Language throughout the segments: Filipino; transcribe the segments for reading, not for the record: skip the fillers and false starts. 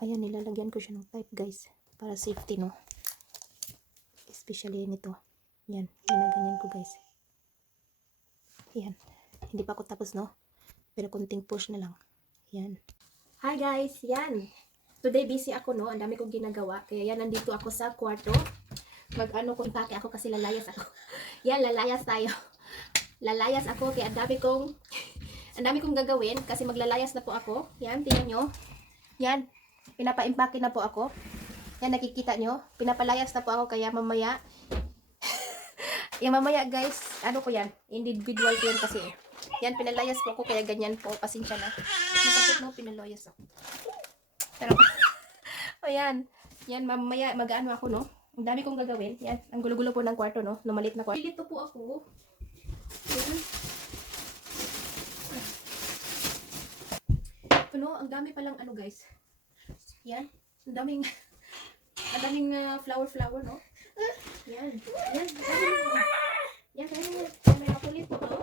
Ayan, nilalagyan ko siya ng type guys. Para safety, no? Especially nito. Yan, ginaganyan ko guys. Yan. Hindi pa ako tapos, no? Pero konting push na lang. Yan. Hi guys, yan. Today busy ako, no? Ang dami kong ginagawa. Kaya yan, nandito ako sa kwarto. Mag-ano ko, impake ako kasi lalayas ako. Yan, lalayas tayo. Lalayas ako kaya ang dami kong gagawin kasi maglalayas na po ako. Yan, tingnan nyo. Yan, pinapa-impake na po ako. Yan, nakikita nyo. Pinapalayas na po ako kaya mamaya. Yung mamaya guys, ano ko yan? Individual ko yan kasi. Yan, pinalayas po ako kaya ganyan po. Pasensya na. Masakit no, pinalayas ako. Pero, ayan. Yan, mamaya mag-ano ako, no? Ang dami kong gagawin. Yan, ang gulo-gulo po ng kwarto, no? Lumalit na kwarto. Dito po ako. Yan. Ano, ang dami palang ano guys. Yan, ang daming flower, no? Yan. Yan. Yan. Yan. May makulit po, no?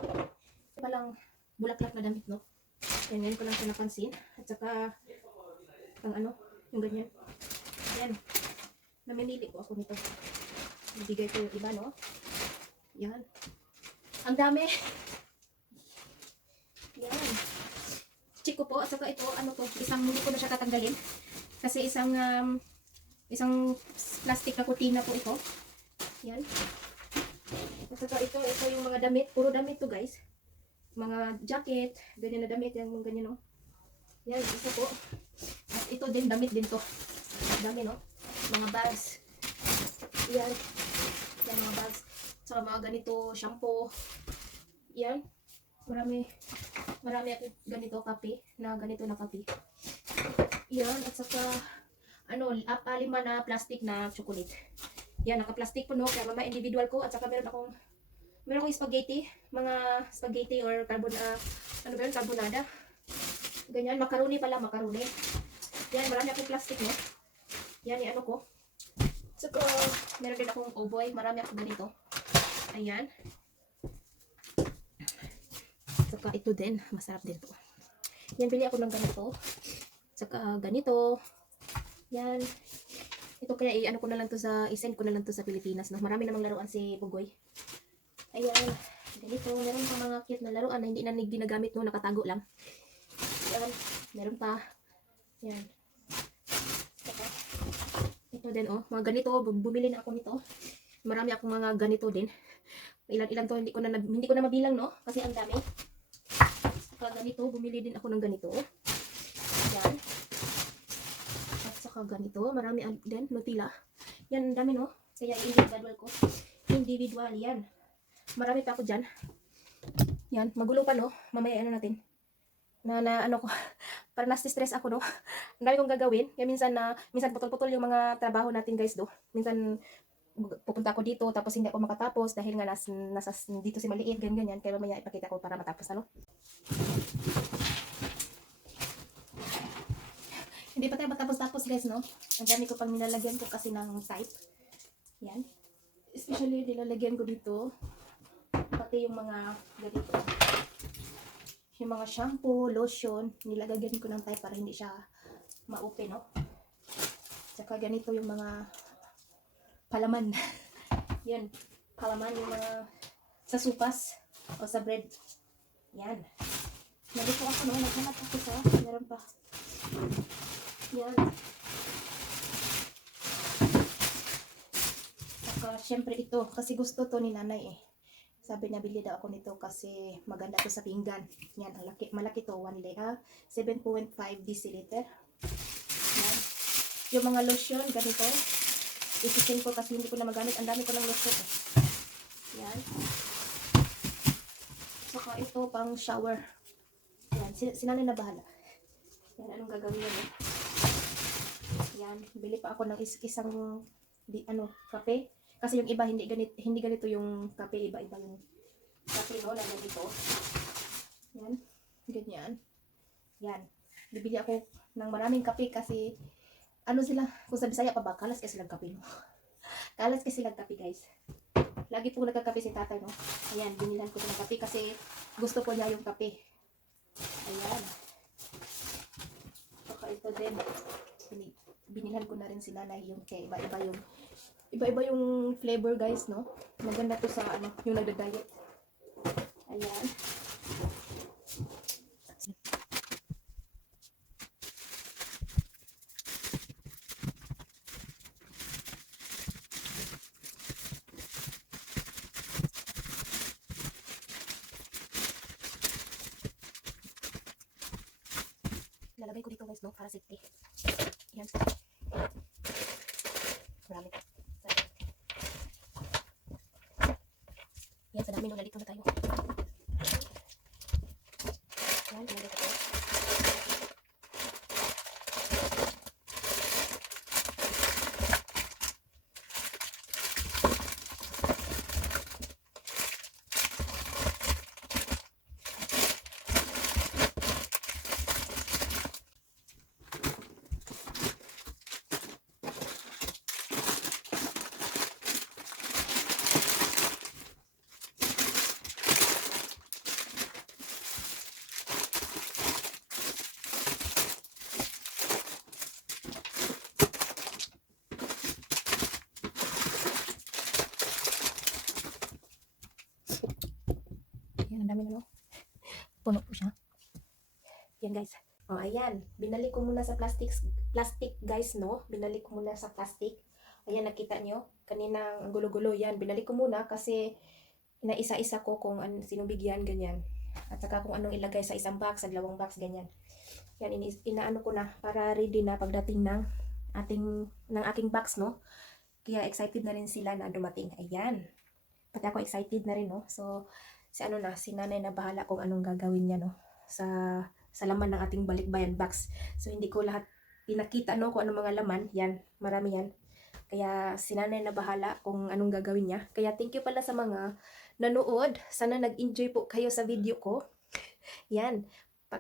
Palang bulaklak na damit, no? Yan, ngayon ko lang siya napansin. At saka, ang ano, yung ganyan. Yan. Namimili po ako nito. Ibigay ko yung iba, no? Yan. Ang dami. Yan. Check ko po. At saka ito, ano to, hindi ko na siya tatanggalin. Kasi isang plastic na kutina po ito. Yan. At saka ito yung mga damit. Puro damit to guys. Mga jacket. Ganyan na damit. Yan, ganyan no. Yan, isa po. At ito din, damit din to. Dami no. Mga bags. Yan. Yan, mga bags. At saka mga ganito, shampoo. Yan. Marami ako ganito kape. Ganito na kape. Yan. At saka ano, lima na plastic na chocolate. Yan, naka-plastic po no, kaya mama individual ko. At saka meron akong spaghetti, mga spaghetti or carbonada. Ganyan, macaroni pala, macaroni. Yan, marami akong plastic no. Yan, ano ko. Saka, meron din akong oboy, marami akong ganito. Ayan. Saka ito din, masarap din to. Yan, bili ako ng ganito. Saka ganito. Yan. Ito kaya i-ano ko na lang to i-send ko na lang to sa Pilipinas, no. Marami namang laruan si Bugoy. Ayan. Ganito, meron pa mga cute na laruan na hindi na ginagamit, no, nakatago lang. Yan. Meron pa. Yan. Saka, ito din, oh. Mga ganito, bumili na ako nito. Marami akong mga ganito din. Ilan to, hindi ko na mabilang, no, kasi ang dami. Saka ganito, bumili din ako ng ganito. Yan. Ganito, marami din, Nutella. Yan, dami no. Kaya individual ko. Individual yan. Marami pa ako dyan. Yan, magulo pa no. Mamaya ano natin. Ano ko. Para na-stress ako no. Ang dami kong gagawin. Yan, minsan putol-putol yung mga trabaho natin guys do. Minsan pupunta ako dito tapos hindi ako makatapos dahil nga dito si maliit, ganyan. Kaya mamaya ipakita ko para matapos ano. Hindi pa tayo matapos guys, no? Ang dami ko pang nilalagyan ko kasi ng type. Yan. Especially, nilalagyan ko dito. Pati yung mga ganito. Yung mga shampoo, lotion. Nilalagyan ko ng type para hindi siya ma-open, no? Tsaka ganito yung mga palaman. Yan. Palaman yung mga sa supas o sa bread. Yan. Nandito ako, no? Naghanap ako sa meron pa. Yan. Saka, syempre ito. Kasi gusto to ni nanay eh. Sabi na bili daw ako nito kasi maganda to sa pinggan. Yan, ang laki, malaki to. 7.5 deciliter. Yan. Yung mga lotion, ganito. Isisin ko kasi hindi ko na magamit. Ang dami ko ng lotion eh. Yan. Saka ito pang shower. Yan, sinanay na bahala. Yan, anong gagawin nyo? Yan, bili pa ako ng isang kape. Kasi yung iba hindi ganito yung kape, iba yung kape no, na ganito. Yan, ganyan. Yan, bibili ako ng maraming kape kasi ano sila, kung sa Bisaya pa ba, kalas kasi silang kape no. Kalas kasi silang kape guys. Lagi po nagkakape si tatay no. Ayan, binilan ko ng kape kasi gusto po niya yung kape. Ayan. Saka ito din. Binilhan ko na rin si nanay yung kaya iba-iba yung flavor guys, no? Maganda to sa ano, yung nagda-diet. Ayan. Lalagay ko dito guys, no? Para safety. Ayan. Marami. Yan, sa dami nung nalito na tayo. Yan, nalito ko. Yan, ang dami na, no? Puno po siya. Yan, guys. O, ayan. Binalik ko muna sa plastic, guys, no? Binalik ko muna sa plastic. Ayan, nakita nyo? Kanina, ang gulo-gulo. Yan, binalik ko muna kasi inaisa-isa ko kung sinong bigyan, ganyan. At saka kung anong ilagay sa isang box, sa dalawang box, ganyan. Yan, inaano ko na para ready na pagdating ng aking box, no? Kaya excited na rin sila na dumating. Ayan. Pati ako excited na rin, no? So, si nanay na bahala kung anong gagawin niya, no? Sa laman ng ating balikbayan box. So, hindi ko lahat pinakita, no? Kung anong mga laman. Yan, marami yan. Kaya, si nanay na bahala kung anong gagawin niya. Kaya, thank you pala sa mga nanood. Sana nag-enjoy po kayo sa video ko. Yan.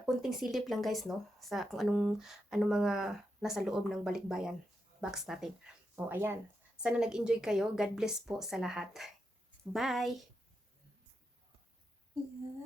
Kunting silip lang, guys, no? Sa kung anong mga nasa loob ng balikbayan box natin. O, ayan. Sana nag-enjoy kayo. God bless po sa lahat. Bye! Yeah.